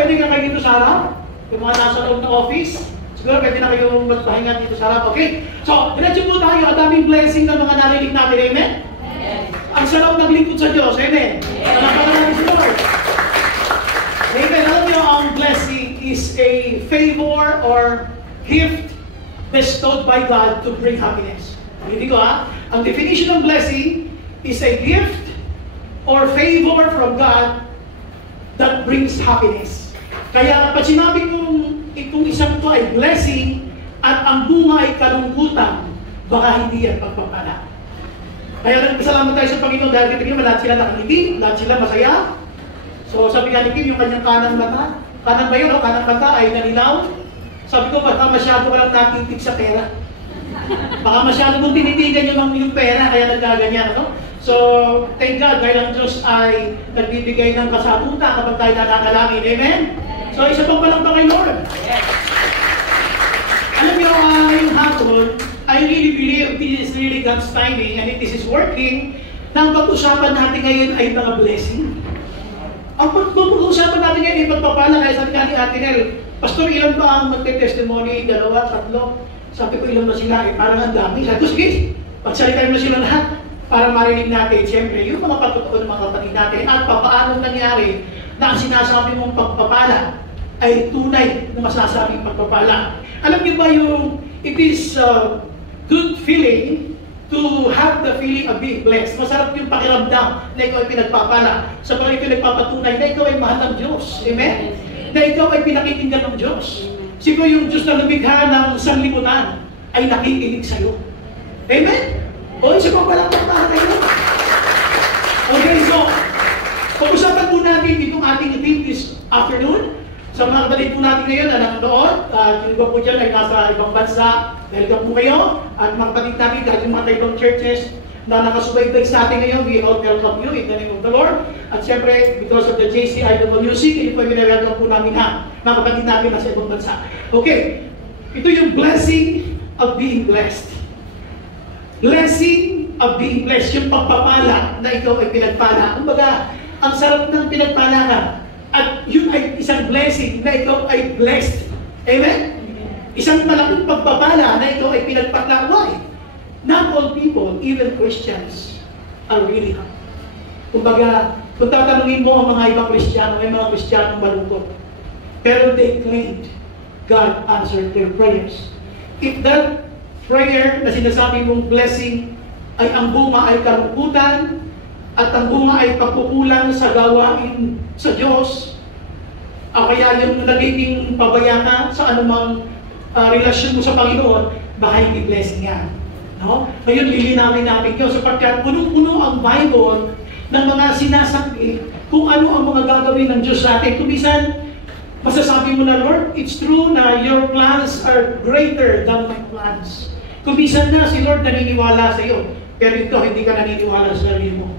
pwede ka kayo dito sa harap? Yung mga nasa loob ng office? Siguro pwede na kayong magpahinga dito sa harap. Okay? So, diretso po tayo. Ang daming blessing na mga narinig natin. Amen? Yes. Ang sarap naglingkod sa Diyos. Amen? Palakpakan natin si Lord. Amen. Alam niyo, ang blessing is a favor or gift bestowed by God to bring happiness. Hindi ko ang definition ng blessing is a gift or favor from God that brings happiness. Kaya pag sinabi kong itong isang to ay blessing at ang bunga ay kalungkutan, baka hindi yan pagpapala. Kaya nagpasalamat tayo sa Panginoon dahil kita naman lahat sila nakangiti, lahat sila masaya. So sabi nga ni Kim, yung kanyang kanang mata, kanan ba yun, kanang mata ay nanilaw. Sabi ko, baka masyado ka lang natitig sa pera. Baka masyado mong tinitigan yung pera, kaya nagkaganyan. No? So, thank God, dahil ang Diyos ay nagbibigay ng kasabutan kapag tayo nananalangin. Amen? So, isa pang palakpak kay Lord. Alam niyo, ngayong hapon, I really believe this is really God's timing and this is working. Na ang pag-usapan natin ngayon ay mga blessing. Ang pag-usapan natin ngayon ay pagpapala. Kaya sabi nga ni Ate Nel, Pastor, ilan ba ang magte-testimony? 2, 3? Sabi ko, ilan ba sila? Parang ang dami. Sabi ko, sige, pagsalitain mo sila lahat para marinig natin. Siyempre, yung mga pagtotoo ng mga kapatid natin at paano nangyari na ang sinasabi mong pagpapala ay tunay na masasabing pagpapala. Alam niyo ba yung it is good feeling to have the feeling of being blessed. Masarap yung pakiramdam na ikaw ay pinagpapala. Sa pag ikaw nagpapatunay na ikaw ay mahal ng Diyos. Amen? Na ikaw ay pinakikinggan ng Diyos. Siguro yung Diyos na lumikha ng sanlibutan ay nakikinig sa'yo. Amen? O, isa pa palang pagpapala. Okay, so, pag-usapan po natin itong ating theme this afternoon. Sa mga kapatid po natin ngayon na nanonood, yung iba po dyan ay nasa ibang bansa, welcome po kayo. At mga kapatid natin, dahil yung mga ibang churches na nakasubaybay sa atin ngayon, we all welcome you in the name of the Lord. At siyempre, because of the JC Idol Music, ito po yung welcome po namin mga kapatid natin nasa ibang bansa. Okay, ito yung blessing of being blessed. Blessing of being blessed, yung pagpapala na ikaw ay pinagpala. Kumbaga, ang sarap ng pinagpala ka. At yun ay isang blessing na ikaw ay blessed. Amen? Isang malaking pagpapala na ikaw ay pinagpala. Why? Not all people, even Christians, are really happy. Kumbaga, kung tatanungin mo ang mga ibang Kristiyano, may mga Kristiyanong malungkot. Pero they claimed God answered their prayers. If that prayer na sinasabi mong blessing ay ang bunga ay kalungkutan, at ang bunga ay pagkukulang sa gawain sa Diyos, o kaya yung nagiging pabaya ka sa anumang relasyon mo sa Panginoon, baka hindi blessing yan. No? Ngayon, lilinawin natin yun sapagkat punong-puno ang Bible ng mga sinasabi kung ano ang mga gagawin ng Diyos sa atin. Kung minsan, masasabi mo na, Lord, it's true na your plans are greater than my plans. Kung minsan na si Lord naniniwala sa iyo, pero ito, hindi ka naniniwala sa sarili mo.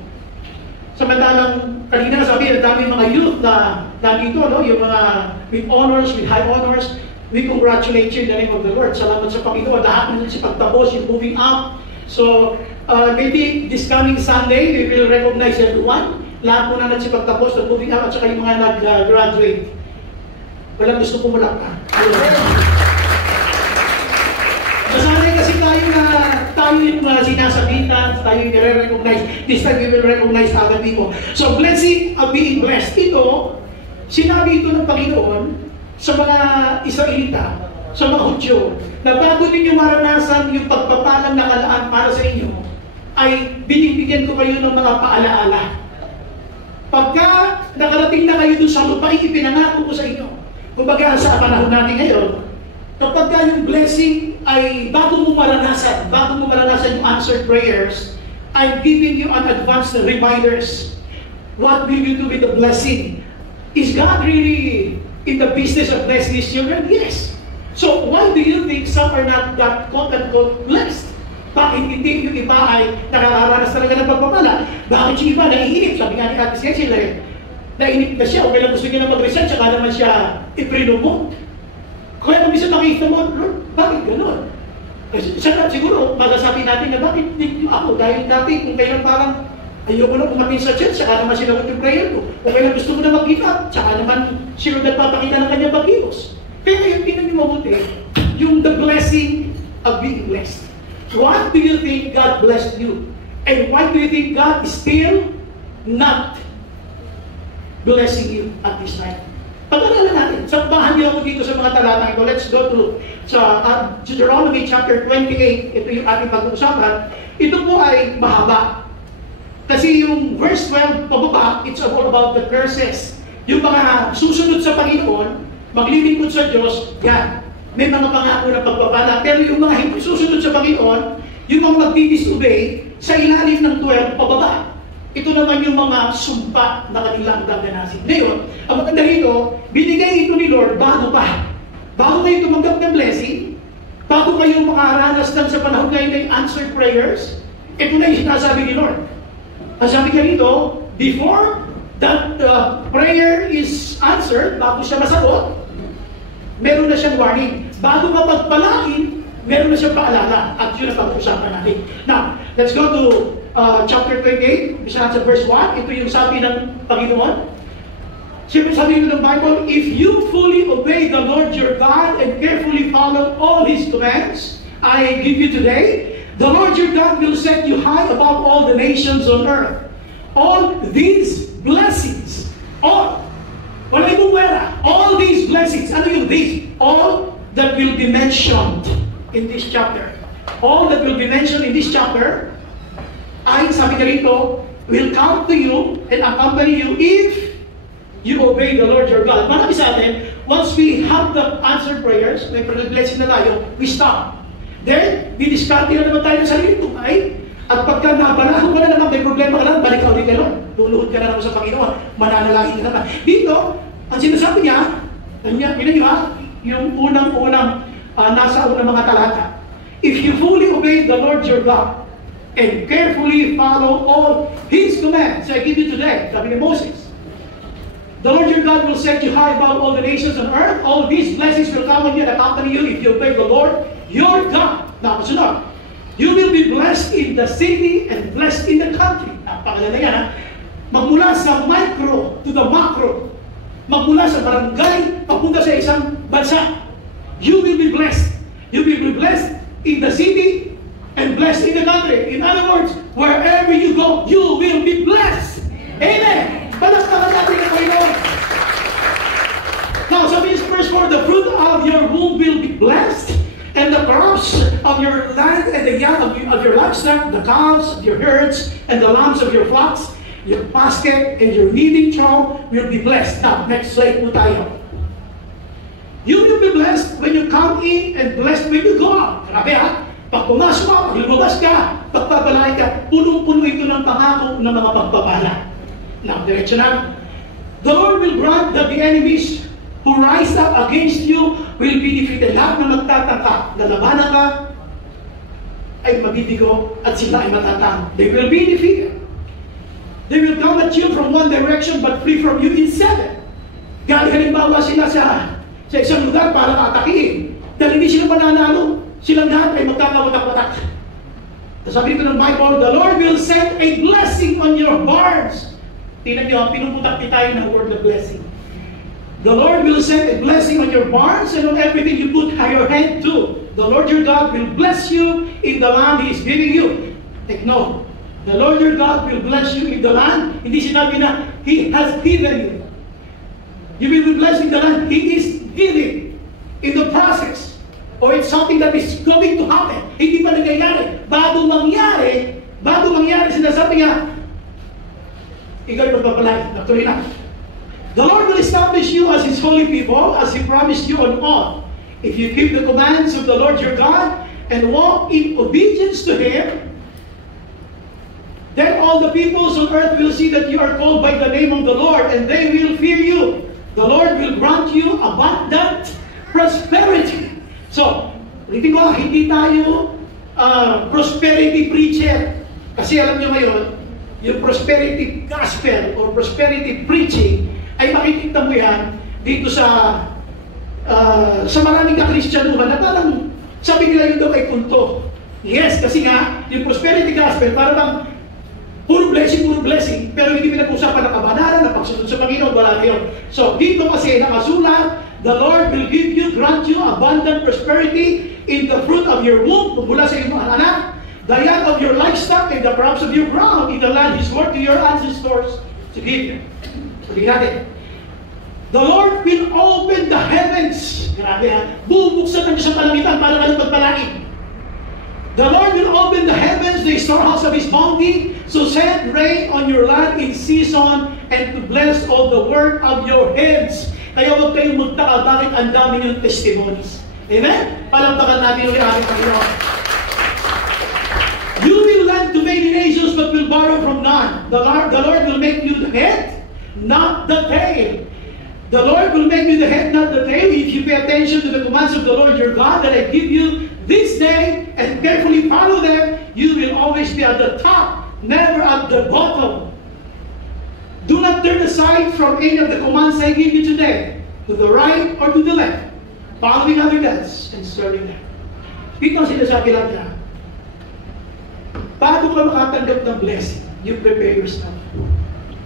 Samantalang, kanina sabi, ang dami mga youth na nandito, no? Yung mga with honors, with high honors, we congratulate you in the name of the Lord. Salamat sa Panginoon. Lahat na si pagtapos, yung moving up. So, maybe this coming Sunday, we will recognize everyone. Lahat po na nagsipagtapos, moving up, at saka yung mga nag-graduate. Walang gusto pumulak ka. Masanay kasi tayo na tayo yung sinasabitan, tayo yung nire-recognize. This time we will recognize other people. So, blessing of being blessed. Ito, sinabi ito ng Panginoon sa mga Israelita, sa mga Hudyo, na bago ninyo maranasan yung pagpapalang nakalaan para sa inyo, ay binibigyan ko kayo ng mga paalaala. Pagka nakarating na kayo dun sa lupa, ipinangako ko sa inyo. Kumbaga sa panahon natin ngayon, kapag yung blessing ay bago mo maranasan yung answered prayers, I'm giving you an advanced reminders. What will you do with the blessing? Is God really in the business of blessing His children? Yes. So why do you think some are not that quote-unquote blessed? Bakit hindi yung iba ay nakakaranas talaga ng pagpapala? Bakit yung iba naiinip? Sabi nga ni Ate Cecil, nainip na siya o kailang gusto niya na mag-resign, saka naman siya iprinomote. Kaya kung minsan makikita mo, Lord, bakit gano'n? Siguro, magasabi natin na bakit hindi ako? Dahil dati, kung kailan parang Ayoko na umatin sa church, saka naman sinagot yung prayer ko. O kaya gusto mo na mag-give up, saka naman sino nagpapakita ng kanyang pag-gilos. Pero yung tingnan niyo mabuti, yung the blessing of being blessed. What do you think God blessed you? And why do you think God is still not blessing you at this time? Pag-aralan natin. Sabahan niyo ako dito sa mga talatang ito. Let's go to Deuteronomy chapter 28. Ito yung ating pag-uusapan. Ito po ay mahaba. Kasi yung verse 12 pababa, it's all about the curses. Yung mga susunod sa Panginoon, maglilingkod sa Diyos, yan. May mga pangako na pagpapala. Pero yung mga hindi susunod sa Panginoon, yung mga magdi-disobey, sa ilalim ng 12 pababa. Ito naman yung mga sumpa na kanilang gaganasin. Ngayon, ang maganda rito, binigay ito ni Lord bago pa. Bago kayo tumanggap ng blessing, bago kayo makaranas ng sa panahon ngayon ng answered prayers, ito na yung sinasabi ni Lord. Ang sabi ka rito, before that prayer is answered, bago siya masagot, meron na siyang warning. Bago ka pagpalain, meron na siyang paalala. At yun ang pag-uusapan natin. Now, let's go to chapter 28, bisa sa verse 1. Ito yung sabi ng Panginoon. Siyempre sabi nito ng Bible, if you fully obey the Lord your God and carefully follow all His commands I give you today, the Lord your God will set you high above all the nations on earth. All these blessings, all these blessings, ano yung these? All that will be mentioned in this chapter. All that will be mentioned in this chapter, ay sabi ka rito, will come to you and accompany you if you obey the Lord your God. Marami sa atin, once we have the answered prayers, may blessing na tayo, we stop. Then, didiskarte na naman tayo ng sarili ko. At pagka nabalahan ka na naman, may problema ka na, balik ka ulit kay Lord. Luluhod ka na naman sa Panginoon. Mananalangin ka naman. Dito, ang sinasabi niya, yung unang-unang nasa unang mga talata. If you fully obey the Lord your God and carefully follow all His commands I give you today, sabi ni Moses, the Lord your God will set you high above all the nations on earth. All these blessings will come on you and accompany you if you obey the Lord your God. Now, sunod. You will be blessed in the city and blessed in the country. Napakaganda yan, ha? Magmula sa micro to the macro. Magmula sa barangay, papunta sa isang bansa. You will be blessed. You will be blessed in the city and blessed in the country. In other words, wherever you go, you will be blessed. Amen. Palakpakan natin ang Panginoon. Now, sabi sa verse 4, the fruit of your womb will be blessed, and the crops of your land and the young of your livestock, the calves of your herds, and the lambs of your flocks, your basket and your kneading trough will be blessed. Now, next slide po tayo. You will be blessed when you come in and blessed when you go out. Grabe ha? Pag pumasok ka, pag lumabas ka, pagpapalain ka, punong-puno ito ng pangako ng mga pagpapala. Now, diretso na. The Lord will grant that the enemies who rise up against you will be defeated. Lahat na magtatangka, lalabanan ka, ay mabibigo at sila ay matatang. They will be defeated. They will come at you from one direction but flee from you in seven. Galing halimbawa sila sa isang lugar para atakihin. Dahil hindi sila mananalo, silang lahat ay magkakawatak-watak. Sabi ko ng Bible, the Lord will send a blessing on your barns. Tingnan nyo, pinuputak tayo ng word of blessing. The Lord will send a blessing on your barns and on everything you put your hand to. The Lord your God will bless you in the land He is giving you. Take note. The Lord your God will bless you in the land. Hindi sinabi na He has given you. You will be blessed in the land He is giving. In the process. Or it's something that is going to happen. Hindi pa nangyayari. Bago mangyari, sinasabi niya, ikaw ay magpapalay. Natuloy na. The Lord will establish you as His holy people, as He promised you on all. If you keep the commands of the Lord your God and walk in obedience to Him, then all the peoples on earth will see that you are called by the name of the Lord, and they will fear you. The Lord will grant you abundant prosperity. So, ulitin ko, hindi tayo prosperity preacher. Kasi alam nyo ngayon, yung prosperity gospel or prosperity preaching, ay makikita mo yan dito sa maraming ka-Kristyanuhan na parang sabi nila yun daw ay kulto. Yes, kasi nga, yung prosperity gospel, parang Puro blessing, pero hindi pinag-usapan ng kabanalan, ng pagsunod sa Panginoon, wala na yun. So, dito kasi nakasulat, the Lord will give you, grant you abundant prosperity in the fruit of your womb, mula sa iyong mga anak, the young of your livestock, and the crops of your ground, in the land He swore to your ancestors to give you. Sabihin natin, the Lord will open the heavens. Grabe ha. Bubuksan ang isang kalangitan para kayong pagpalain. The Lord will open the heavens, the storehouse of His bounty, so send rain on your land in season, and to bless all the work of your hands. Kaya huwag kayong magtaka, bakit ang dami yung testimonies. Amen? Palampakan natin yung aming Panginoon. You will lend to many nations, but will borrow from none. The Lord will make you the head, not the tail. The Lord will make you the head, not the tail, if you pay attention to the commands of the Lord your God that I give you this day, and carefully follow them. You will always be at the top, never at the bottom. Do not turn aside from any of the commands I give you today, to the right or to the left, following other gods and serving them. Ito ang sinasabi lang niya. Bago ka makatanggap ng blessing, you prepare yourself.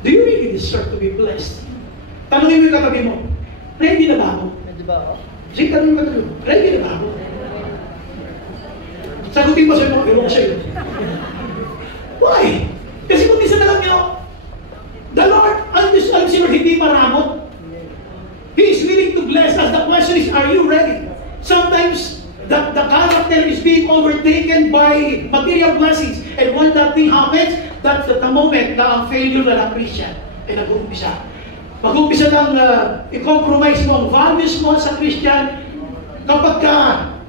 Do you really deserve to be blessed? Tanungin mo yung katabi mo, ready na ba ako? Ready ba ako? Sige, tanungin mo katabi mo, ready na ba ako? Sagutin mo sa'yo, pero ko sa'yo. Why? Kasi kung minsan alam nyo, the Lord, alam si Lord, hindi maramot. He is willing to bless us. The question is, are you ready? Sometimes, the character is being overtaken by material blessings. And when that thing happens, that's the moment na ang failure na ng Christian ay nag-uumpisa. Mag-uumpisa ng i-compromise mo ang values mo sa Christian kapag ka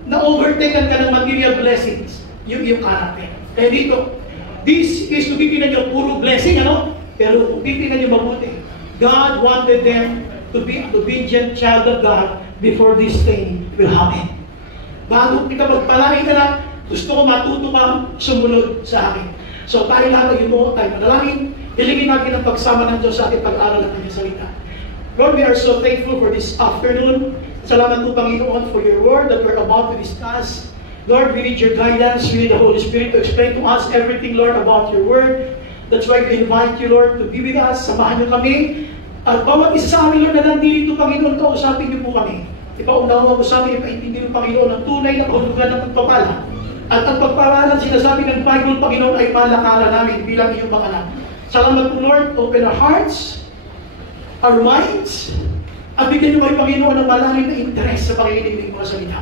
na-overtaken ka ng material blessings, yung character. Kaya dito, this is to titignan nyo puro blessing, ano? Pero kung titignan nyo mabuti, God wanted them to be an obedient child of God before this thing will happen. Bago kita magpalain ka na, gusto ko matuto ka sumunod sa akin. So tayo lang, yun mo, tayo manalangin, hilingin natin ang pagsama ng Diyos sa ating pag-aaral ng kanyang salita. Lord, we are so thankful for this afternoon. Salamat po, Panginoon, for your word that we're about to discuss. Lord, we need your guidance. We need the Holy Spirit to explain to us everything, Lord, about your word. That's why we invite you, Lord, to be with us. Samahan niyo kami. At bawat isa sa amin, Lord, na nandito, Panginoon, kausapin niyo po kami. Ipaunawa mo sa amin, ipaintindi mo, Panginoon, ang tunay na kahulugan ng pagpapala. At ang pagpapala, sinasabi ng Bible, Panginoon, ay palakala namin bilang iyong mga anak. Salamat po, Lord. Open our hearts, our minds, at bigyan niyo kay Panginoon ng malalim na interes sa pakikinig ng mga salita.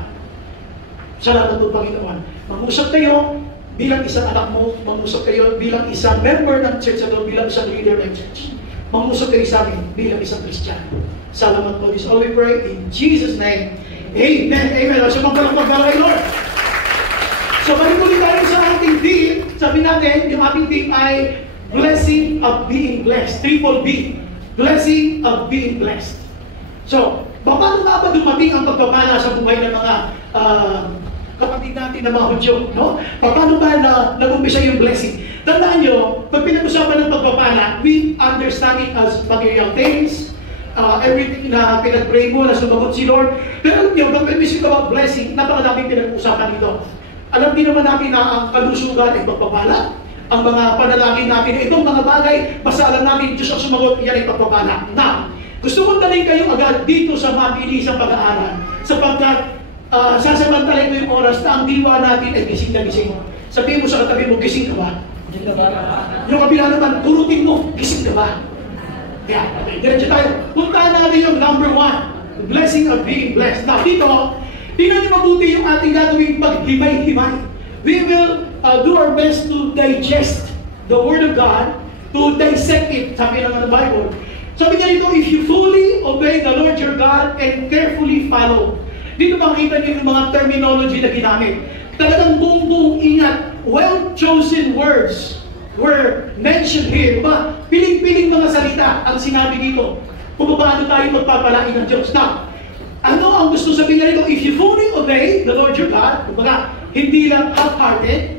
Salamat po, Panginoon. Mag-usap kayo bilang isang anak mo, mag-usap kayo bilang isang member ng church at bilang isang leader ng church. Mag-usap kayo sa amin bilang isang Christian. Salamat po. This all we pray in Jesus' name. Amen. Amen. So magpalakpag kay Lord. So balik ulit tayo sa ating theme. Sabi natin, yung ating theme ay blessing of being blessed. Triple B. Blessing of being blessed. So, paano nga ba dumating ang pagpapala sa buhay ng mga kapatid natin na mga Hudyo? No? Paano ba nag-umpisa yung blessing? Tandaan nyo, pag pinag-usapan ng pagpapala, we understand it as material things, everything na pinag-pray mo, na sumagot si Lord. Pero alam nyo, pag we speak about blessing, napakadaming pinag-usapan ito. Alam din naman natin na ang kalusugan ay pagpapala. Ang mga panalangin natin, itong mga bagay, basta alam natin, Diyos ang sumagot, yan ay pagpapala. Now, gusto kong dalhin kayo agad dito sa mabilisang pag-aaral. Sapagkat sasamantalay ko yung oras na ang diwa natin ay gising na gising. Sabihin mo sa katabi mo, gising ka ba? Yung kabila naman, turutin mo, gising ka ba? Kaya, okay, diretso tayo. Puntaan natin yung number 1, the blessing of being blessed. Now, dito, tingnan niyo mabuti yung ating gagawing paghimay-himay. We will do our best to digest the Word of God, to dissect it, sabi naman ng Bible. Sabi niya dito, if you fully obey the Lord your God and carefully follow. Dito makikita niyo yung mga terminology na ginamit. Talagang buong ingat, well-chosen words were mentioned here. Diba? Piling-piling mga salita ang sinabi dito kung paano tayo magpapalain ng Diyos. Now, ano ang gusto sabihin niya dito? If you fully obey the Lord your God, kumbaga, hindi lang half-hearted,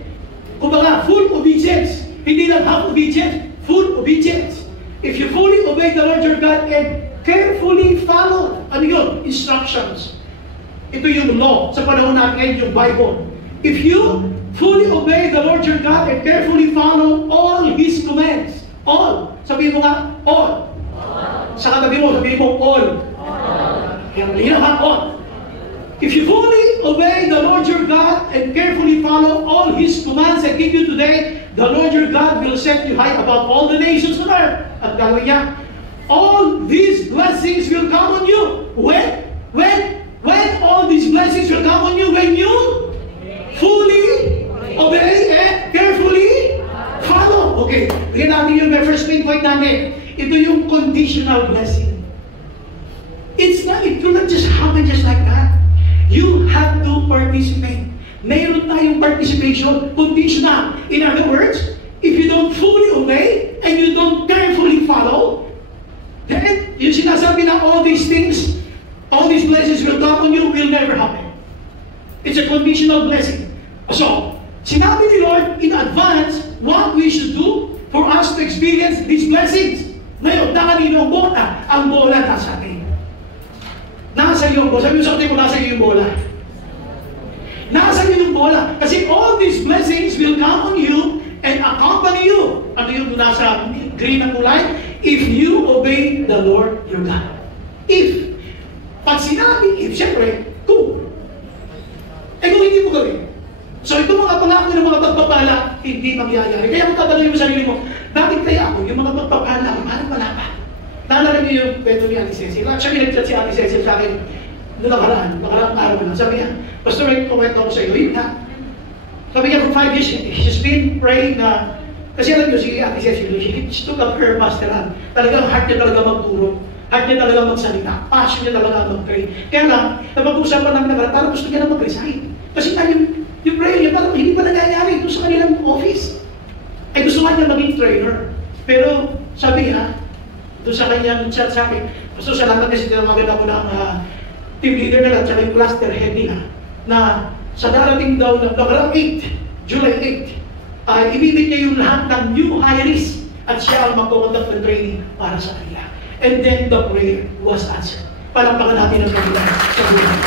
kumbaga, full obedience. Hindi lang half obedience, full obedience. If you fully obey the Lord your God and carefully follow, ano yun? Instructions. Ito yung law. Sa panahon natin ngayon, yung Bible. If you fully obey the Lord your God and carefully follow all His commands. All. Sabihin mo nga, all. Sa katabi mo, sabihin mo, all. Kaya malinaw ha, all. If you fully obey the Lord your God and carefully follow all His commands I give you today, the Lord your God will set you high above all the nations on earth. At gagawin niya, all these blessings will come on you. When all these blessings will come on you? When you fully obey and carefully follow. Okay, bigyan natin yung first main point natin. Ito yung conditional blessing. It will not just happen just like that. You have to participate. Mayroon tayong participation, conditional. In other words, if you don't fully obey and you don't carefully follow, then yung sinasabi na all these things, all these blessings will come on you, will never happen. It's a conditional blessing. So, sinabi ni Lord in advance what we should do for us to experience these blessings. Ngayon, kanino ang bola? Ang bola nasa atin. Nasa iyo ang bola. Sabi mo sa atin mo, nasa iyo yung bola. Nasa iyo yung bola. Kasi all these blessings will come on you and accompany you. Ano yung nasa green na kulay? If you obey the Lord your God. If. Pag sinabi, if, syempre, kung. Kung hindi mo gawin. So itong mga pangako ng mga pagpapala, hindi mangyayari. Kaya kung tatanungin mo sa sarili mo, bakit kaya ako, yung mga pagpapala, paano pala pa? Naalala niyo yung kwento ni Ate Cecil. Actually, nag-chat si Ate Cecil sa akin noong nakaraang araw na. Sabi niya, Pastor, may komento ako sa iyo. Yun na. Sabi niya, for 5 years, she's been praying na, kasi alam niyo, si Ate Cecil, she took up her pastoral. Talagang heart niya talaga magturo. Heart niya talaga magsalita. Passion niya talaga mag-pray. Kaya lang, napag-usapan namin na parang gusto niya na mag-resign. Kasi yung prayer niya, parang hindi pa nangyayari doon sa kanilang office. Ay gusto nga niya maging trainer. Pero sabi niya, doon sa kanyang chat sa akin, gusto salamat kasi tinamagan ako ng team leader nila at saka yung cluster head nila na sa darating daw ng July 8, ibibig niya yung lahat ng new hires at siya ang mag-conduct ng training para sa kanila. And then the prayer was answered. Palampakan natin ang kanila sa buhay.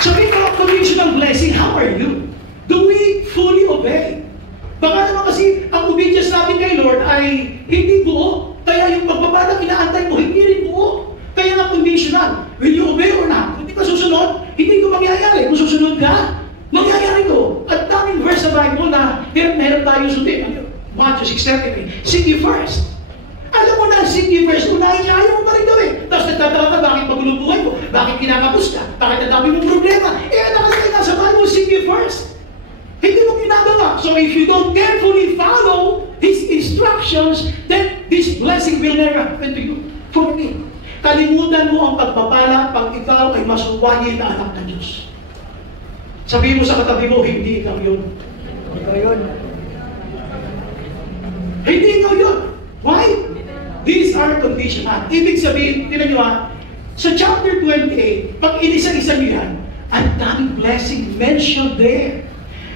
So ito, conditional blessing, how are you? Do we fully obey? Baka naman kasi ang obedience natin kay Lord ay hindi buo. Kaya yung pagbabalang inaantay mo, hindi rin buo. Kaya nga conditional. Will you obey or not? Kung hindi ka susunod, hindi ko mangyayari. Kung susunod ka, mangyayari ko. At daming verse sa Bible na meron tayo sundin. Matthew 6:33. Seek ye first. Alam mo na, seek ye first. Unahin niya, ayaw mo pa rin gawin. Tapos nagtataka ka, bakit magulo buhay mo? Bakit kinakapos ka? Bakit ang dami mong problema? Nakalagay nga sa Bible, seek ye first. Hindi mo ginagawa. So if you don't carefully follow His instructions, then this blessing will never happen to you. For me, kalimutan mo ang pagpapala pag ikaw ay masuwayin na anak ng Diyos. Sabihin mo sa katabi mo, hindi ikaw yun. Ikaw yun. Hindi ikaw yun. Why? These are conditional. Ibig sabihin, tinan nyo sa chapter 28, pag inisa-isa nyo yan, ang daming blessing mentioned there.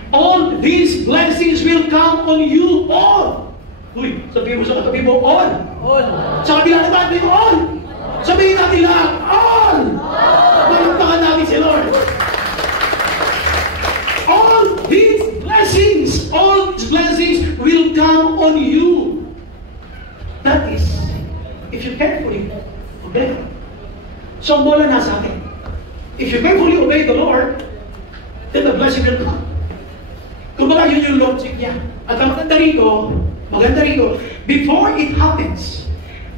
All these blessings will come on you all. Uy, sabihin mo sa katabi mo, all. All. Sa kabila natin, all. Sabihin natin lahat, all. Malampakan natin si Lord. All these blessings will come on you. That is, if you carefully obey. So, ang bola nasa akin. If you carefully obey the Lord, then the blessing will come. Kung baka yun yung logic niya. At ang maganda rito, before it happens,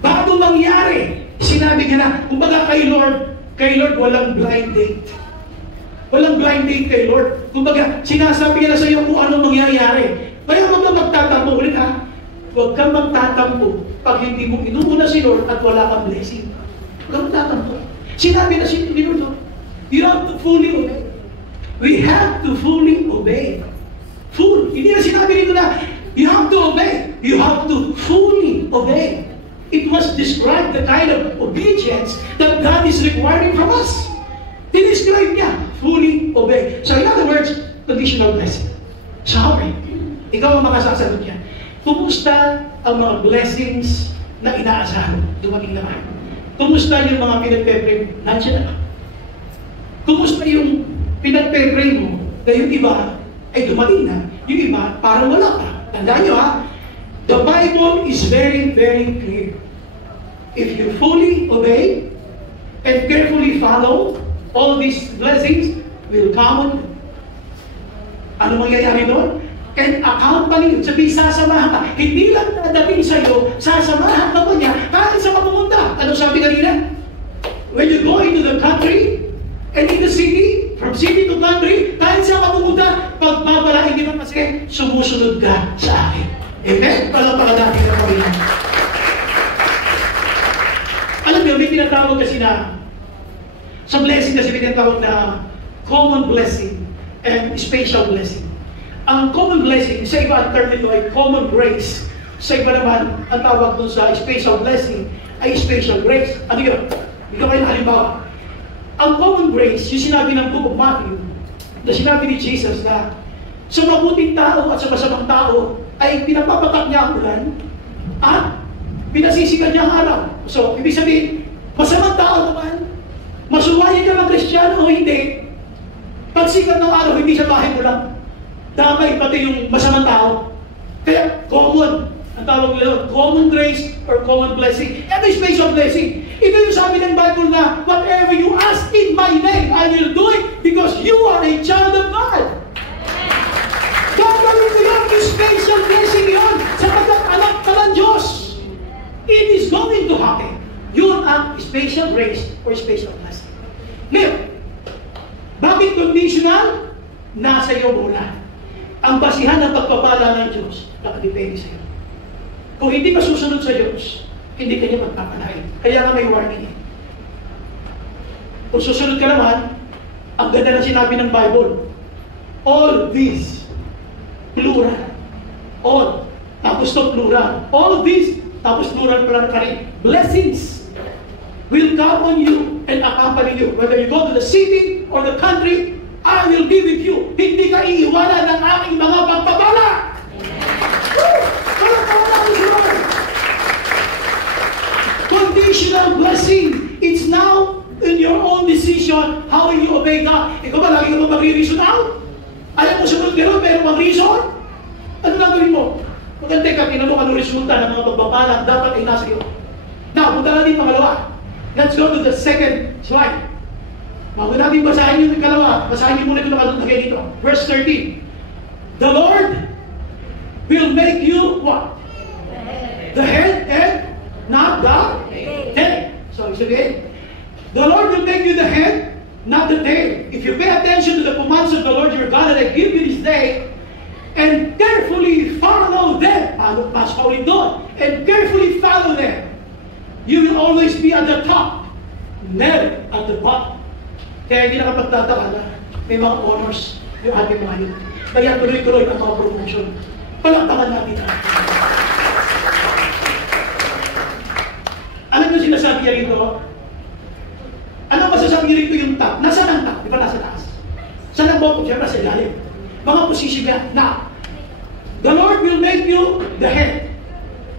bago mangyari, sinabi niya na, kung baka kay Lord walang blind date. Walang blind date kay Lord. Kung baka sinasabi niya na sa iyo kung anong mangyayari. Kaya huwag kang magtatampo ulit ha. Huwag kang magtatampo pag hindi mo inuuna si Lord at wala kang blessing. Huwag kang magtatampo. Sinabi na si Lord, you have to fully obey. We have to fully obey. Full. Hindi na sinabi nito na, you have to obey. You have to fully obey. It was described the kind of obedience that God is requiring from us. Dinescribe niya, fully obey. So in other words, conditional blessing. So how are you? Ikaw ang makasasagot niya. Kumusta ang mga blessings na inaasahan? Dumating naman. Kumusta yung mga pinagpe-pray? Nandiyan na. Kumusta yung pinagpe-pray mo na yung iba ay dumating na. Yung iba, parang wala pa. Tandaan nyo the Bible is very, very clear. If you fully obey and carefully follow, all these blessings will come on you. Ano mangyayari doon? And accompany, sabihin, sasamahan ka. Hindi lang dadating sa iyo, sasamahan ka pa niya kahit sa pumunta. Ano sabi kanina? When you go into the country and in the city, from city to country, kahit sa pumunta, pagbabalain din kasi sumusunod ka sa akin. Amen? Palapakan natin ang Panginoon. Alam niyo, may tinatawag kasi na sa blessing kasi may tinatawag na common blessing and special blessing. Ang common blessing, sa iba ang term nito ay common grace. Sa iba naman, ang tawag doon sa special blessing ay special grace. Ano yun? Ito kayo na halimbawa. Ang common grace, yung sinabi ng Book of Matthew, na sinabi ni Jesus na sa mabuting tao at sa masamang tao ay pinapapatak niya ang ulan at pinasisikan niya ang araw. So, ibig sabihin, masamang tao naman, masuwayin ka ng Kristiyano o hindi, pagsikat ng araw, hindi sa bahay mo lang. Damay pati yung masamang tao. Kaya, common. Ang tawag nila, common grace or common blessing. And a special blessing. Ito yung sabi ng Bible na, whatever you ask in my name, I will do it because you are a child of God. Gagawin mo yun, yung special blessing yun, sapagkat anak ka ng Diyos. It is going to happen. Yun ang special grace or special blessing. Ngayon, bakit conditional? Nasa iyo muna. Ang basihan ng pagpapala ng Diyos, nakadepende sa iyo. Kung hindi ka susunod sa Diyos, hindi ka niya magpapalain. Kaya nga may warning eh. Kung susunod ka naman, ang ganda na sinabi ng Bible, all these, plural, all, tapos to plural, all these, tapos plural pa rin, blessings will come on you and accompany you. Whether you go to the city or the country, I will be with you. Hindi ka iiwanan ng aking mga pagpapala. Conditional blessing. It's now in your own decision how you obey God. Ikaw ba lagi ka ba mag-reason out? Ayaw mo sunod ka rin, pero mag-reason? Ano gagawin mo? Maganda ka, tinanong anong resulta ng mga pagpapala dapat ay nasa iyo. Now, punta natin pangalawa. Let's go to the second slide. Bago natin basahin yung ikalawa, basahin niyo muna ito nakalagay dito. Verse 13. The Lord will make you what? The head and not the tail. So, sabihin, the Lord will make you the head, not the tail. If you pay attention to the commands of the Lord your God that I give you this day, and carefully follow them, mas paulit doon, and carefully follow them, you will always be at the top, never at the bottom. Kaya hindi nakapagtataka na may mga honors yung ating mga yun. Kaya tuloy-tuloy ang mga promotion. Palakpakan natin. Alam nyo sinasabi niya rito? Ano masasabi niya rito yung top? Nasaan ang top? Di ba nasa taas? Saan ang bottom? Siyempre nasa ilalim. Mga posisyon na. Now, the Lord will make you the head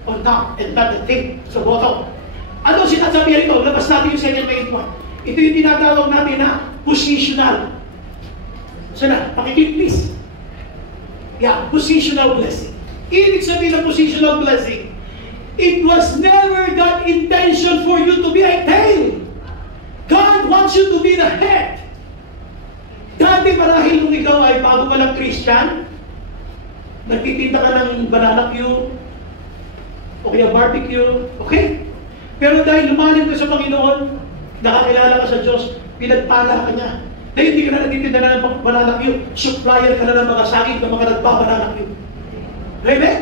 on top and not the tail sa bottom. Ano sinasabi niya rito? Labas natin yung second main point. Ito yung tinatawag natin na positional. Sana, pakikip please. Yeah, positional blessing. Ibig sabihin ng positional blessing, it was never God's intention for you to be a tail. God wants you to be the head. Dati marahil nung ikaw ay bago ka lang Christian, nagtitinda ka ng banana Q, o kaya barbecue, okay? Pero dahil lumalim ka sa Panginoon, nakakilala ka sa Diyos, pinagpala ka niya. Dahil hindi ka na nagtitinda na ng banana Q, supplier ka na ng mga saging ng mga nagbabanana Q. Amen?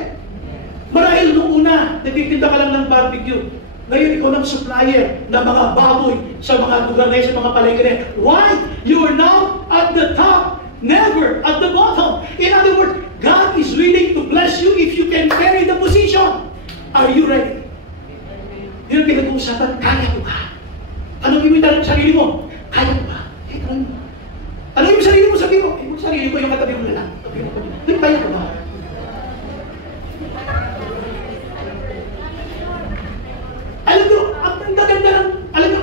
Marahil nung una, nagtitinda ka lang ng barbecue. Ngayon ikaw ng supplier ng mga baboy sa mga lugar na sa mga palengke. Why? You are now at the top, never at the bottom. In other words, God is willing to bless you if you can carry the position. Are you ready? Yun ang pinag-uusapan, kaya mo ba? Anong imitan ng sarili mo? Kaya mo ba? Ano yung sarili mo? Sabi mo, yung sarili ko, yung katabi mo na lang. Yung kaya mo ba? Alam mo, ang ganda ng, alam mo,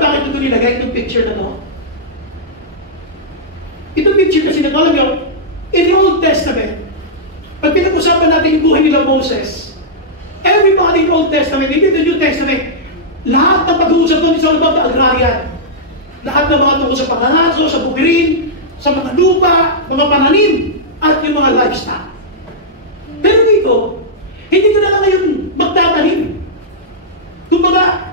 bakit ito nilagay itong picture na to? Itong picture kasi na to, alam mo, yung Old Testament, hindi the New Testament. Lahat ng pag-uusap doon is all about the agrarian. Lahat ng mga tungkol sa pangangaso, sa bukirin, sa mga lupa, mga pananim, at yung mga livestock. Pero dito, hindi ka na ngayon magtatanim. Kumbaga,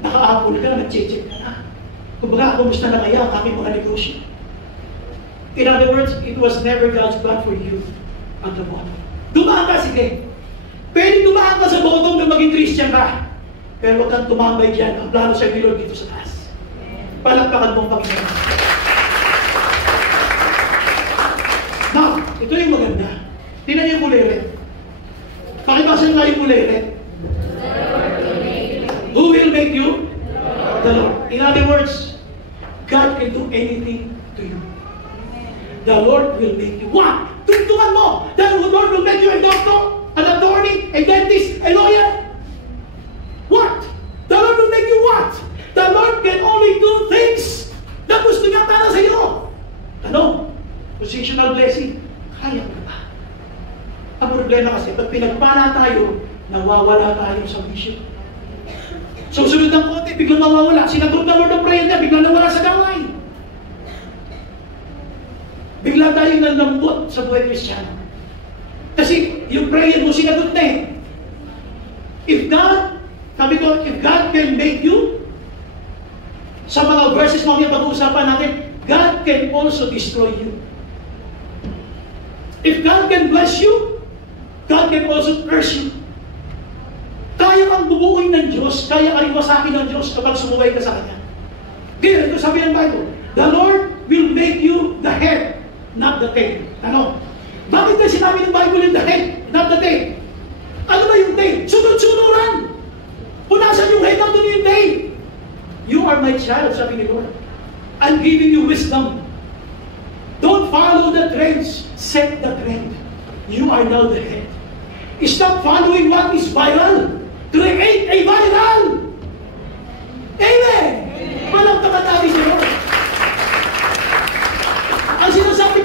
nakaapon ka na, nag-check ka na. Kumbaga, kumusta na kaya ang aking mga negosyo? In other words, it was never God's plan for you at the bottom. Dumaan ka, sige. Pwede dumaan ka sa bottom na maging Christian ka. Pero huwag kang tumambay dyan. Ang plano sa Lord dito sa taas. Palakpakan mong Panginoon. Now, ito yung maganda. Tingnan yung muleret. Pakibasan nga yung muleret. Who will make you? The Lord. In other words, God can do anything to you. The Lord will make you what? Tungtungan mo! The Lord will make you a doctor, an attorney, a dentist, a lawyer. What? The Lord will make you what? The Lord can only do things na gusto niya para sa iyo. Ano? Positional blessing. Kaya mo ba? Ang problema kasi, pag pinagpala tayo, nawawala tayo sa mission. So, sunod ng konti, biglang mawawala. Sinagot na Lord ng prayer niya, biglang nawala sa gawin. Bigla tayong nalambot sa buhay Kristiyano. Kasi yung prayer mo sinagot na eh. If God, sabi ko, if God can make you, sa mga verses mo yung pag-uusapan natin, God can also destroy you. If God can bless you, God can also curse you. Kaya kang bubuoy ng Diyos, kaya kang iwasakin ng Diyos kapag sumuway ka sa Kanya. Kaya ito sabi ng Bible, the Lord will make you the head, not the tail. Ano? Bakit na sinabi ng Bible yung the head, not the tail? Ano ba yung tail? Sunod-sunuran! Punasan yung head, nandun yung tail. You are my child, sabi ni Lord. I'm giving you wisdom. Don't follow the trends. Set the trend. You are now the head. Stop following what is viral. Create a viral. Amen! Palagpakan natin si Lord. Ang sinasabi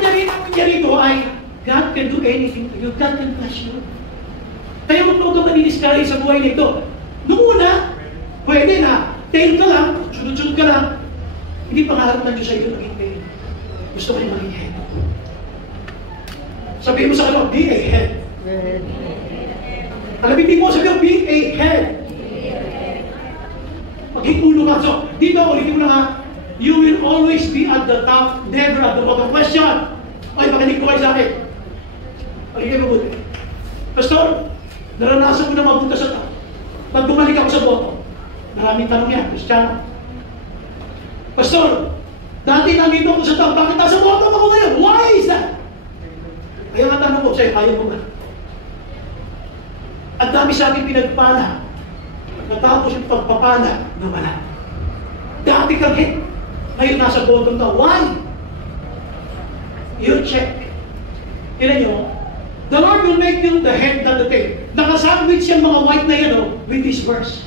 niya rito ay, God can do anything to you. God can bless you. Kaya huwag mo ka maniniscary sa buhay nito. Noong una, pwede na, tail ka lang, sunod-sunod ka lang. Hindi pangarap ng Diyos sa iyo maging tail. Gusto ko yung maging head. Sabihin mo sa kanila, be a head. Alabitin mo, sabihin mo, be a head. Maging ulo ka. So, dito, ulitin mo na nga, you will always be at the top, never at the bottom. Question! Ay, makinig ko kayo sa akin. Paligay mo buti. Pastor, naranasan ko na mapunta sa top. Pag bumalik ako sa bottom, maraming tanong yan, Kristiyano. Pastor, dati nandito ako sa top, bakit nasa bottom ako ngayon? Why is that? Kaya nga tanong ko sa'yo, ayaw mo ba? Ang dami sa akin pinagpala. Pagkatapos yung pagpapala, nawala. Dati kang hit. Ngayon nasa bottom na. Why? You check. Tignan nyo, the Lord will make you the head, not the tail. Nakasandwich yung mga white na yan, with this verse.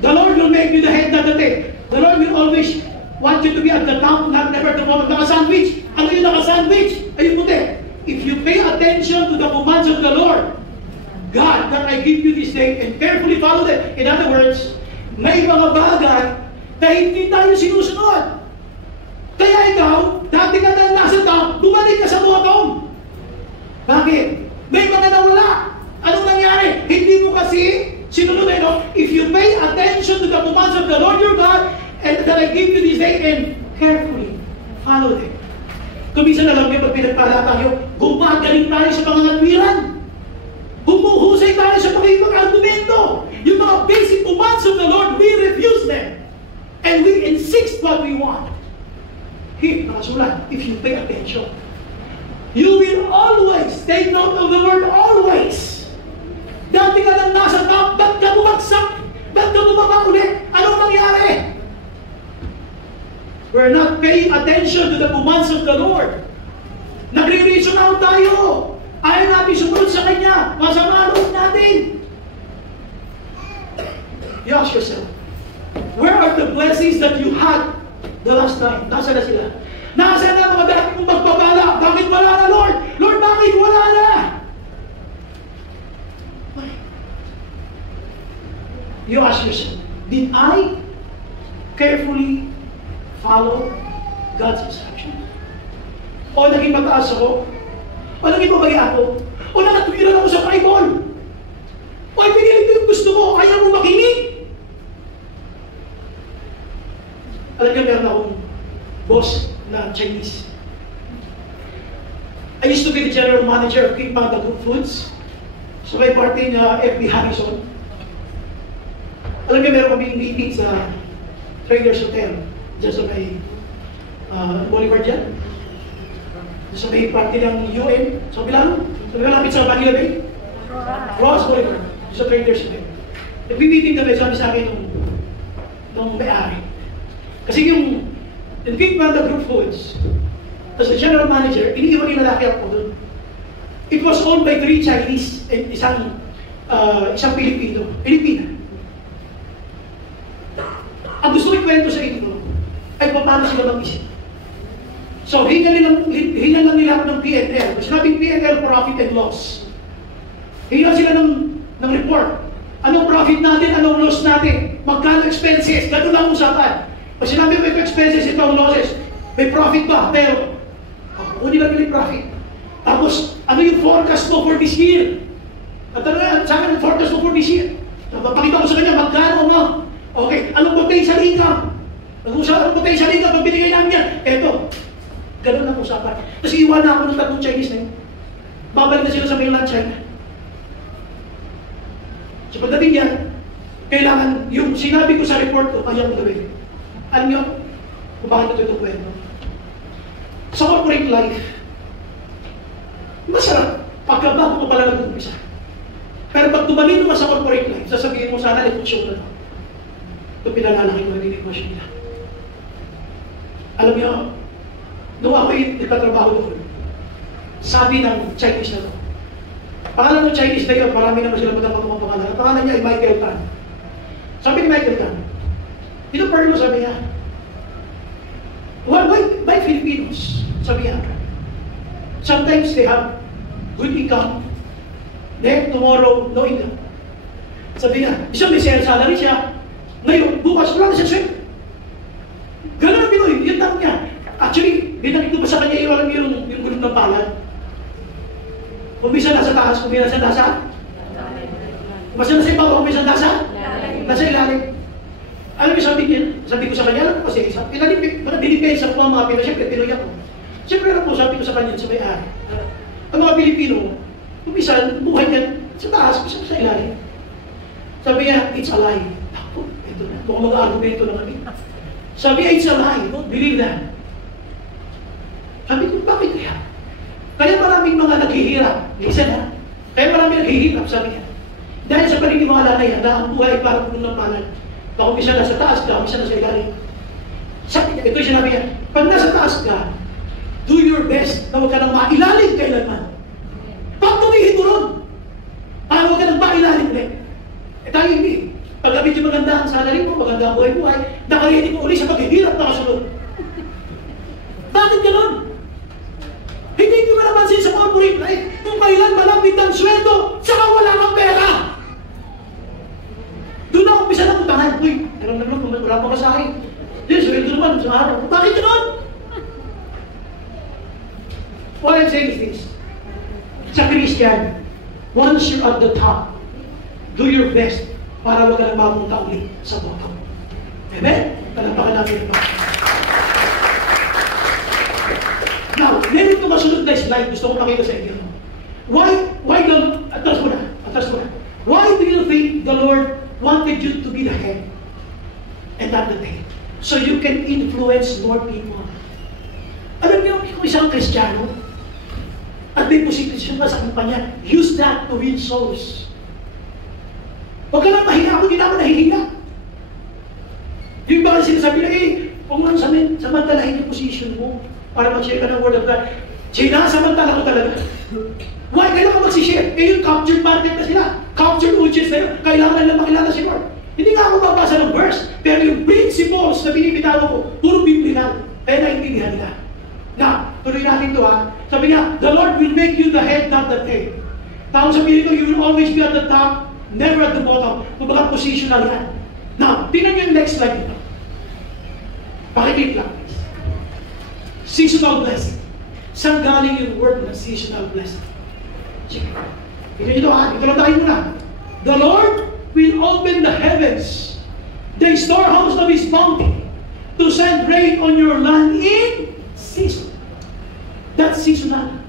The Lord will make you the head, not the tail. The Lord will always want you to be at the top, not never the bottom. Nakasandwich. Ano yung nakasandwich? Ayun puti. If you pay attention to the commands of the Lord, God, that I give you this day, and carefully follow them. In other words, may mga bagay na hindi tayo sinusunod. Kaya ikaw, dati ka na nasa top, bumalik ka sa bottom. Bakit? May mga nawala. Anong nangyari? Hindi mo kasi sinunod eh, no? If you pay attention to the commands of the Lord your God, and that I give you this day, and carefully follow them. Kung minsan na lang pag pinagpala tayo, gumagaling tayo sa mga ngatwiran. Humuhusay tayo sa pakipag-argumento. Yung mga basic commands of the Lord, we refuse them. And we insist what we want. Here, nakasulat, if you pay attention. You will always take note of the word always. Dati ka lang nasa top, ba't ka bumagsak? Ba't ka bumaba ulit? Anong nangyari? We're not paying attention to the commands of the Lord. Nagre-reason out tayo. Ayaw natin sumunod sa Kanya. Masama loob natin. You ask yourself, where are the blessings that you had the last time? Nasaan na sila? Nasaan na mga dati kong magpapala? Bakit wala na, Lord? Lord, bakit wala na? you ask yourself, did I carefully follow God's instruction? O naging mataas ako? O naging mabaya ako? O nakatwiran ako sa Bible? O ay pinilit ko yung gusto mo, ayaw mo makinig? Alam niyo, meron akong boss na Chinese. I used to be the general manager of King Panda Group Foods. So may party na FB Harrison. Alam niyo, meron kaming meeting sa Traders Hotel. Diyan sa may Bolivar dyan. Sa may party ng UN. So bilang, lapit sa Manila Bay. Ross Bolivar. Sa Traders Hotel. Nag-meeting kami, sabi sa akin nung may-ari. Kasi yung King Panda Group Foods, as a general manager, iniiwan yung lalaki ako doon. It was owned by 3 Chinese and isang Pilipina. Ang gusto ko ikwento sa inyo ay paano sila mag-isip. So, hingan lang nila ako ng P&L. Sinabing P&L, profit and loss. Hingan sila ng report. Anong profit natin, anong loss natin, magkano expenses, ganun lang usapan. Pag sinabi may expenses, ito ang losses, may profit ba? Pero, kunin lang yung profit. Tapos, ano yung forecast mo for this year? At ano yan, sa akin, forecast mo for this year. Napapakita ko sa kanya, magkano mo? Okay, anong potential income? Anong potential income pag binigay namin yan? Eto, ganun lang usapan. Tapos iwan na ako ng 3 Chinese na yun. Babalik na sila sa mainland China. So pagdating yan, kailangan yung sinabi ko sa report ko, kaya ko gawin. Alam niyo, kung bakit ito itong kwento? Sa corporate life, masarap, pagkabago ko pala nag-umpisa. Pero pag tumalino ka sa corporate life, sasabihin mo sana, lepunsyon na. Ito pinalalaki ko, hindi ko siya nila. Alam niyo, nung ako'y nagtatrabaho doon, sabi ng Chinese na to, pangalan ng Chinese na yun, marami naman sila magandang mga pangalan. Ang pangalan niya ay Michael Tan. Sabi ni Michael Tan, ito parlo, sabi niya, why Filipinos? Sabi niya, sometimes they have good income, then tomorrow, no income. Sabi niya, isang may salary siya, ngayon, bukas, wala na siya sweldo. Ganun ang Pinoy, yun lang niya. Actually, binanggit ko ba sa kanya yung gulong ng palad? Kung minsan nasa taas, kung minsan nasa? Kung minsan nasa ibabaw, kung minsan nasa? Nasa ilalim. Alam niyo sabi ko sa kanya, alam ko kasi, dinipensa ko ang mga Pinoy, siyempre Pinoy ako. Siyempre alam ko, sabi ko sa kanya, sa may-ari. Ang mga Pilipino, kung minsan, buhay niya sa taas, kung sa ilalim. Sabi niya, it's a lie. Ako, ito na, mukhang mag-argumento na kami. Sabi niya, it's a lie, don't believe that. Sabi ko, bakit kaya? Kaya maraming mga naghihirap. Listen ha? Kaya maraming naghihirap, sabi niya. Dahil sa paligid mga lalay, na ang buhay para puno ng palad. Kung isa nasa taas ka, kung isa nasa ilalim. Sabi niya, ito yung sinabi niya, pag nasa taas ka, do your best na huwag ka nang mailalim kailanman. Pag tumihid mo ron, para huwag ka nang mailalim ulit. Eh tayo hindi. Pag medyo maganda ang salary mo, maganda ang buhay-buhay, nakaredy mo ulit sa paghihirap na kasunod. Bakit ganun? Hindi nyo ba napansin sa corporate life, kung kailan malapit ang sweldo, saka wala kang pera. Doon na umpisa ng utangan. Uy, meron naman, wala pa ka sa akin. Yes, sweldo naman sa araw. Bakit ganun? What I'm saying is this. Sa Christian, once you're at the top, do your best para wag ka nang mapunta ulit sa bottom. Amen? Palampakan natin ito. Now, meron ito masunod na slide. Gusto ko makita sa inyo. Why atras mo na. Why do you think the Lord wanted you to be the head and not the tail? So you can influence more people. Alam niyo, kung isang Kristiyano, at may position ka sa kumpanya, use that to win souls. Huwag ka lang mahiya. Ako, hindi na ako nahihiya. Yung ba kasi sinasabi na, kung lang samantalahin yung position mo, para mag-share ka ng word of God. Samantala ko talaga. Why? Kailangan mag-share. Yung captured market na sila. Captured audience na yun. Kailangan lang makilala si Lord. Hindi nga ako mabasa ng verse, pero yung principles na binibitawan ko, puro biblical. Kaya naintindihan nila. Now, tuloy natin ito ha. Sabi niya, the Lord will make you the head, not the tail. Tapos sabihin ko, you will always be at the top Never at the bottom. Kumbaga positional yan. Now, tingnan nyo yung next slide dito. Pakikip lang. Seasonal blessing. Saan galing yung word na seasonal blessing? Sige. Ito lang tayo muna. The Lord will open the heavens, the storehouse of His bounty, to send rain on your land in season. That's seasonal.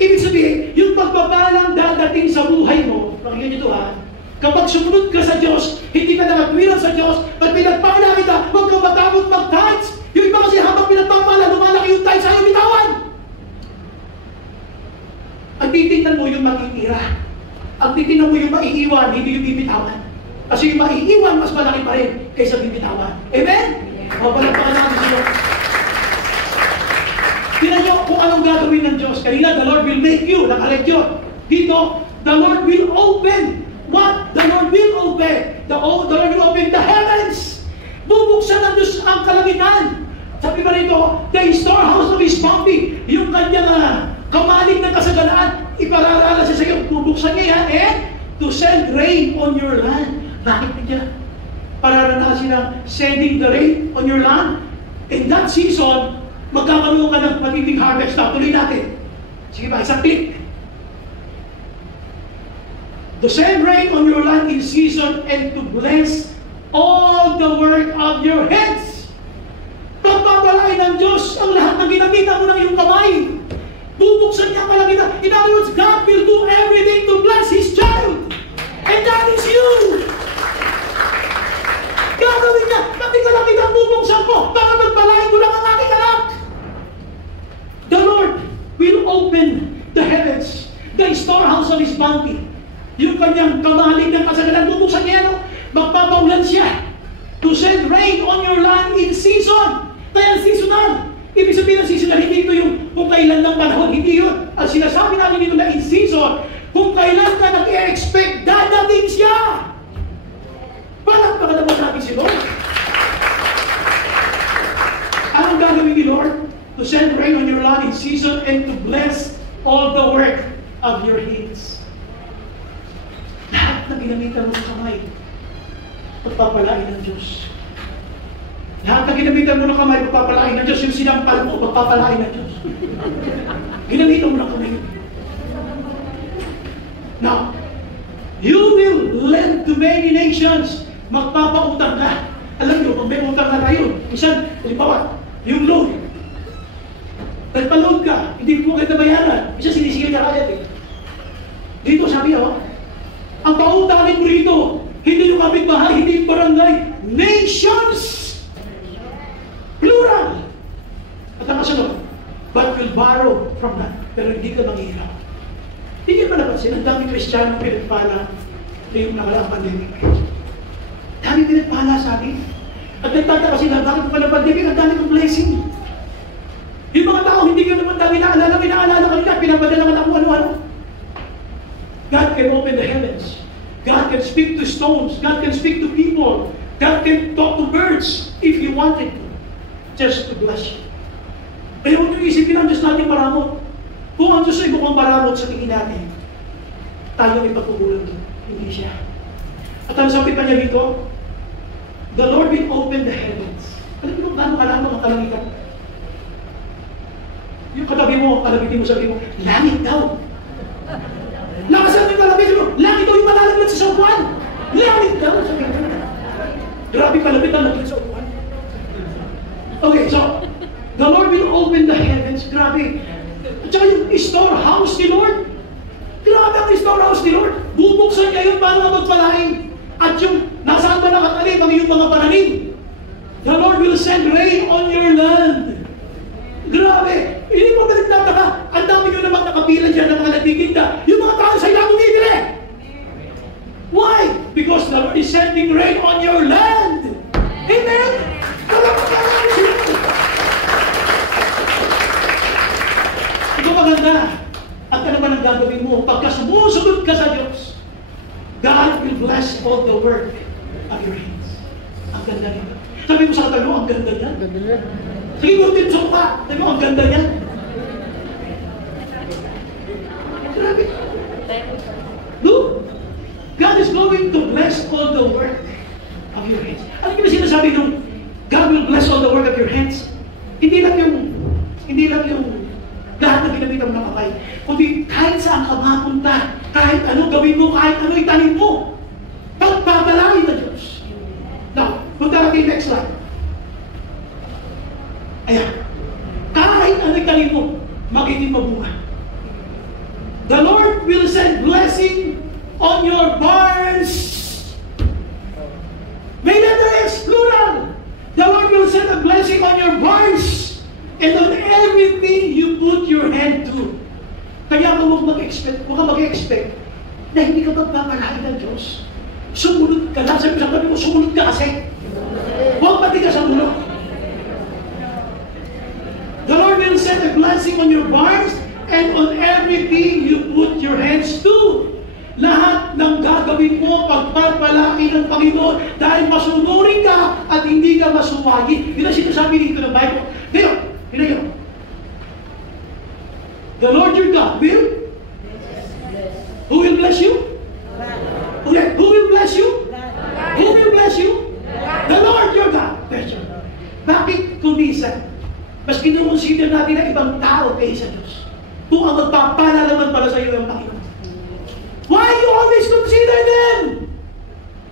Ibig sabihin, yung pagpapalang dadating sa buhay mo, pakinggan nyo ito kapag sumunod ka sa Diyos, hindi ka nakatwiran sa Diyos, pag pinagpapala kita, huwag ka matakot mag-tides. Yung iba kasi habang pinagpapala, lumalaki yung tides, ayaw bitawan. Ang titignan mo yung makikira. Ang titignan mo yung maiiwan, hindi yung bibitawan. Kasi yung maiiwan, mas malaki pa rin kaysa bibitawan. Amen? Mapalagpakan natin siya. Tingnan nyo kung anong gagawin ng Diyos. Kanina, the Lord will make you. Nakalek yun. Dito, the Lord will open. What? The Lord will open. The Lord will open the heavens. Bubuksan ng Diyos ang kalangitan. Sabi ba rito, the storehouse of His bounty. Yung kanyang kamalig ng kasaganaan, ipararala siya sa iyo. Bubuksan niya yan, to send rain on your land. Bakit niya? Pararanasin ng sending the rain on your land. In that season, magkakaroon ka ng matinding harvest. Tuloy natin. Sige ba, isang click. To send rain on your land in season and to bless all the work of your hands. Pagpapalain ng Diyos ang lahat ng ginamita mo ng iyong kamay. Bubuksan niya pala kita. In other words, God will do everything to bless His child. And that is you. Gagawin niya. Pati ka lang kita bubuksan mo para magpalain ko lang ang aking anak. The Lord will open the heavens, the storehouse of His bounty. Yung kanyang kamalig ng kasagalan, bubuksan niya, no? Magpapaulan siya to send rain on your land in season. Kaya seasonal. Ibig sabihin ng seasonal, hindi ito yung kung kailan ng panahon. Hindi yun. Ang sinasabi natin dito na in season, kung kailan ka nag-expect, dadating siya. Palakpakan naman natin si Lord. Anong gagawin ni Lord? To send rain on your land in season and to bless all the work of your hands. Lahat na ginamitan mo sa kamay, pagpapalain ng Diyos. Lahat na ginamitan mo ng kamay, pagpapalain ng Diyos. Yung sinampal mo, pagpapalain ng Diyos. Ginamitan mo ng kamay. Now, you will lend to many nations. Magpapautang ka. Alam nyo, kung may utang na tayo, minsan, halimbawa, yung loan. Nagpa-loan ka, hindi mo kayo nabayaran. Minsan sinisigil ka kagad eh. Dito sabi ang pautangin mo rito, hindi yung kapitbahay, hindi yung barangay, nations! Plural! At ang kasunod, but will borrow from that. Pero hindi ka manghihirap. Hindi nyo ba napansin, ang daming Kristiyano pinagpala na yung nakalaang pandemic. Daming pinagpala sa akin. At nagtataka sila, bakit pala pandemic, ang dami ng blessing. Yung mga tao, hindi ka naman dami naalala kanila, pinapadala ka na kung ano-ano. God can open the heavens. God can speak to stones. God can speak to people. God can talk to birds if He wanted to. Just to bless you. Kaya huwag nyo isipin ang Diyos natin maramot. Kung ang Diyos ay mukhang maramot sa tingin natin, tayo ay pagkukulang doon. Hindi siya. At ang sabi pa niya dito, the Lord will open the heavens. Alam mo kung gaano kalamang ang kalangitan? Yung katabi mo, kalabitin mo, sabi mo, langit daw. Nakasabi ka lang, langit daw yung malalaglag sa upuan. Langit daw. Grabe kalapit ang laglag sa upuan. Okay, so, the Lord will open the heavens. Grabe. At saka yung storehouse ni Lord. Grabe ang storehouse ni Lord. Bubuksan niya yun para magpalain. At yung nasaan ba nakatalim ang iyong mga pananim? The Lord will send rain on your land. Grabe. Hindi mo ba nagtataka? Ang dami nyo naman nakabilan dyan ng mga nagtitinda. Yung mga tao sa ilang bumibili. Why? Because the Lord is sending rain on your land. Amen? Alam mo ka lang siya. Ito maganda. At ano ba nang gagawin mo? Pagka sumusunod ka sa Diyos, God will bless all the work of your hands. Ang ganda nito. Sabi mo sa katalo, ang ganda niya. Sige mo, tinsok pa. Sabi mo, ang ganda niya. Grabe. Look, God going to bless all the work of your hands. Ano yung sinasabi nung God will bless all the work of your hands? Hindi lang yung lahat na ginamit ng mga kamay. Kundi kahit saan ka mapunta, kahit ano gawin mo, kahit ano itanin mo, pagpapalain na Diyos. Now, punta natin next slide. Ayan. Kahit ano itanin mo, magiging mabuhay. The Lord will send blessing on your barns. May letter S, plural. The Lord will send a blessing on your barns and on everything you put your hand to. Kaya huwag ka mag-expect na hindi ka magpapalain ng Diyos. Sumunod ka lang. Sabi mo, sumunod ka kasi. Huwag pati ka sa mulok. The Lord will send a blessing on your barns and on everything you put your hands to. Lahat ng gagawin mo, pagpapalain ng Panginoon dahil masunurin ka at hindi ka masuwagi. Yun ang sinasabi dito ng Bible. Ngayon, the Lord your God will? Who will bless you? Okay, who will bless you? Who will bless you? The Lord your God. Bakit kumisan? Mas kinukonsider natin ang ibang tao kaysa Diyos. Kung ang magpapala naman para sa iyo ang Panginoon. Why you always consider them?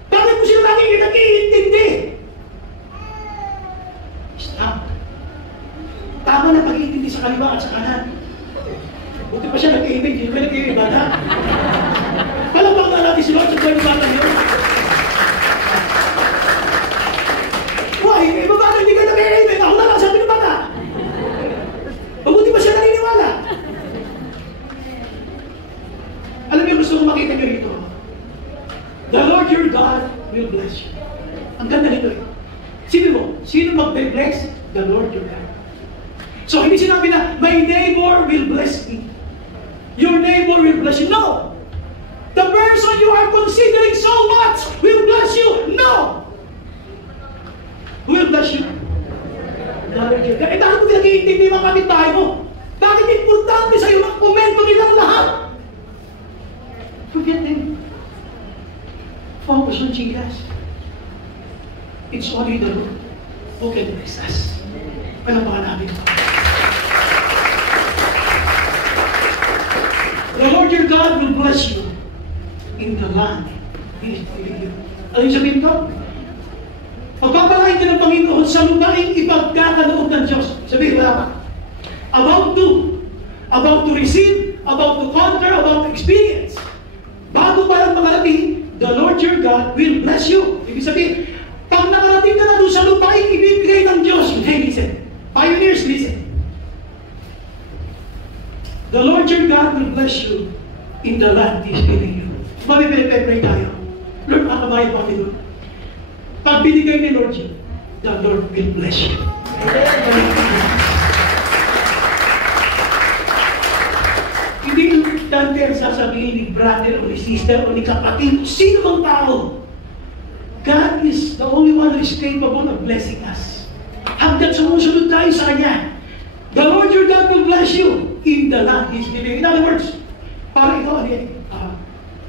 Bakit mo sila laging nag-iintindi? Stop. Tama na pag-iintindi sa kaliwa at sa kanan. Buti pa siya nag-iintindi, hindi ba nag-iibada? Palabang na natin si Lord sa kaliwa yun. Why? Iba ba hindi ka nag-iintindi? Ako na lang sabi ng bata. Mabuti pa siya naniniwala. Alam niyo, gusto kong makita niyo rito. The Lord your God will bless you. Ang ganda nito eh. Sino magbe-bless? The Lord your God. So, hindi sinabi na, my neighbor will bless me. Your neighbor will bless you. No! The person you are considering so much will bless you. No! Who will bless you? The Lord your God. Eh, bakit mo pinag-iintindi mga kapitbahay mo? Bakit importante sa iyo ang komento nilang lahat? Forget them. Focus on Jesus. It's only the Lord who can bless us. Palampakan natin. The Lord your God will bless you in the land He is giving you. Ano yung sabihin ko? Pagpapalain ka ng Panginoon sa lupaing ipagkakaloob ng Diyos. Sabihin, wala pa. About to receive, about to conquer, about to experience. Bago pa lang makarating, the Lord your God will bless you. Ibig sabihin, pag nakarating ka na doon sa lupaing ibibigay ng Diyos, hey, listen. Pioneers, listen. The Lord your God will bless you in the land He is giving you. Mami, pinipray tayo. Lord, makabayan pa kami doon. Pag binigay ni Lord you, the Lord will bless you. Hindi importante ang sasabihin ni brother o ni sister o ni kapatid, sino bang tao? God is the only one who is capable of blessing us. Hanggat sumusunod tayo sa Kanya, the Lord your God will bless you in the land He is giving. In other words, para ikaw,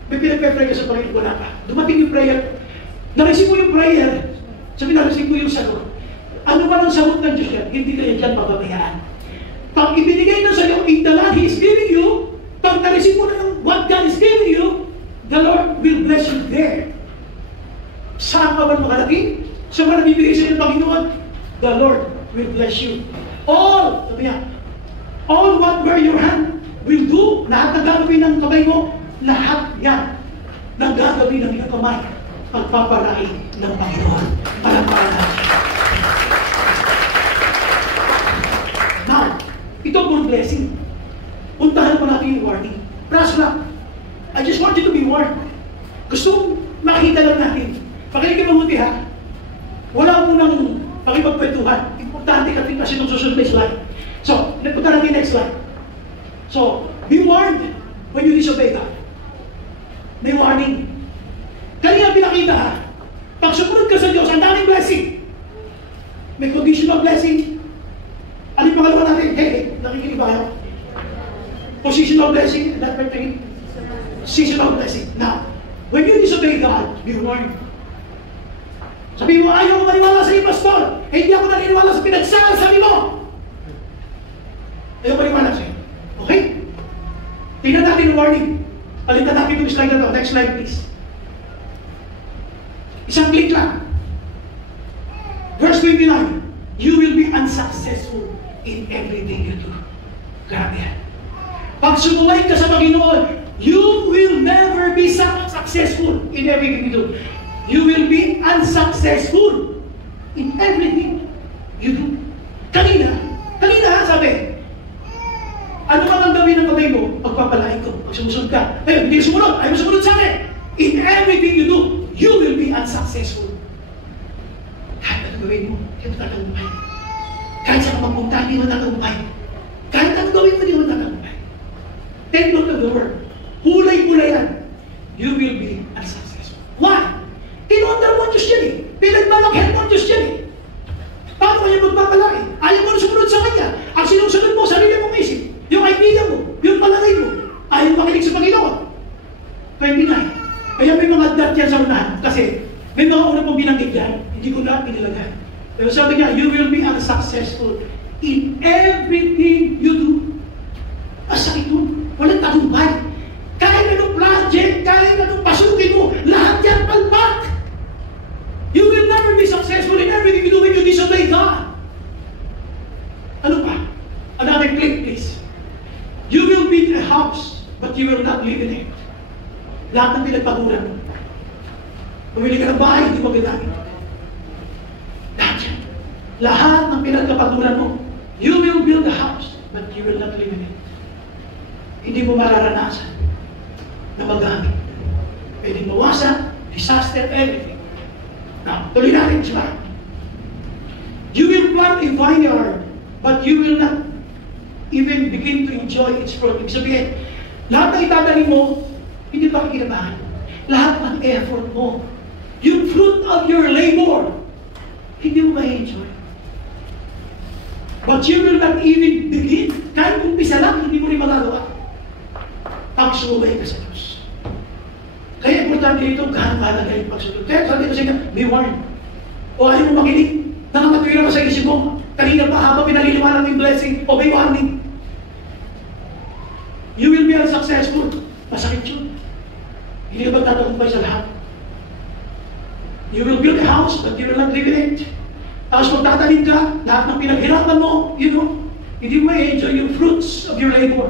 may pinag-pray ka sa Panginoon, wala pa. Dumating yung prayer, narisip mo yung prayer, sabi narisip mo yung sagot. Ano ba ang sagot ng Diyos yan? Hindi ka yan pababayaan. Pag ibinigay na sa iyo, in the land He is giving you, pag narisip mo na ng what God is giving you, the Lord will bless you there. Saan ka man makarating? Sa mga nabibigay sa iyo ng Panginoon, the Lord will bless you. All, sabi niya, all where your hand will do, lahat ng gagawin ng kamay mo, lahat yan ng gagawin ng iyong kamay, pagpapalain ng Panginoon. Palampakan natin. Now, ito pong blessing. Puntahan mo natin yung warning. Brass lang. I just want you to be warned. Gusto makita lang natin. Pakinig ka mabuti ha. Wala mo nang pakipagpwentuhan. Importante ka rin kasi nung susunod na slide. So, punta natin next slide. So, be warned when you disobey God. May warning. Kanina pinakita ha. Pag sumunod ka sa Diyos, ang daming blessing. May conditional blessing. Ano yung pangalawa natin? Hey, nakikinig ba kayo? Positional blessing, not pertaining. Seasonal blessing. Now, When you disobey God, be warned. Sabi mo, ayaw ko maniwala sa iyo, pastor. Eh, hindi ako naniniwala sa pinagsasabi mo. Ayaw ko maniwala sa iyo. Okay? Tingnan natin yung warning. Palitan natin yung slide na to. Next slide, please. Isang click lang. Verse 29. You will be unsuccessful in everything you do. Grabe yan. Pag sumulay ka sa Panginoon, you will never be successful in everything you do. You will be unsuccessful in everything you do. Kanina sabi, ano man ang gawin ng kamay mo, pagpapalain ko, pag sumusunod ka. Ayun, hindi sumunod, ayaw sumunod sa akin. In everything you do, you will be unsuccessful. Kahit ano gawin mo, hindi mo tatagumpay. Kahit saan ka magpunta, hindi mo tatagumpay. Kahit ano gawin mo, hindi mo tatagumpay. Take note of the word. Kulay-kulay yan. You will be unsuccessful. Why? Tinondar mo ang Diyos yan eh. Pinagmalakyan mo ang Diyos yan eh. Paano kanya magpapalaki? Ayaw mo na sumunod sa Kanya. Ang sinusunod mo, sarili mong isip. Yung idea mo, yung palagay mo. Ayaw makinig sa Panginoon. 29. Kaya may mga dat yan sa unahan. Kasi may mga unang mong binanggit yan. Hindi ko lahat pinilagay. Pero sabi niya, you will be unsuccessful in everything you do. Masakit yun. Walang tagumpay. Kahit anong project, kahit anong pasukin mo, lahat yan palpak. You will never be successful in everything you do when you disobey God. Ano pa? Another click, please. You will build a house, but you will not live in it. Lahat ng pinagpaguran mo. Pumili ka ng bahay, hindi mo ginagamit. Lahat yan. Lahat ng pinagpaguran mo. You will build a house, but you will not live in it. Hindi mo mararanasan na magamit. Pwede mawasak, disaster, everything. Now, tuloy natin siya. You will plant a vineyard, but you will not even begin to enjoy its fruit. Ibig sabihin, lahat na itatanim mo, hindi pa kikinabahan. Lahat ng effort mo, yung fruit of your labor, hindi mo ma-enjoy. But you will not even begin. Kahit umpisa lang, hindi mo rin magagawa. Pag sumubay ka sa Diyos. Kaya importante ito, kahang-kahalaga yung pagsunod. Kaya sabi ko sa inyo, be warned. O ayaw mo makinig, nakakatwira ka sa isip mo, kanina pa habang pinaliliwanag ng blessing, o may warning. You will be unsuccessful. Masakit yun. Hindi ka ba tatagumpay sa lahat? You will build a house, but you will not live in it. Tapos magtatanim ka, lahat ng pinaghirapan mo, you know, hindi mo i-enjoy yung fruits of your labor.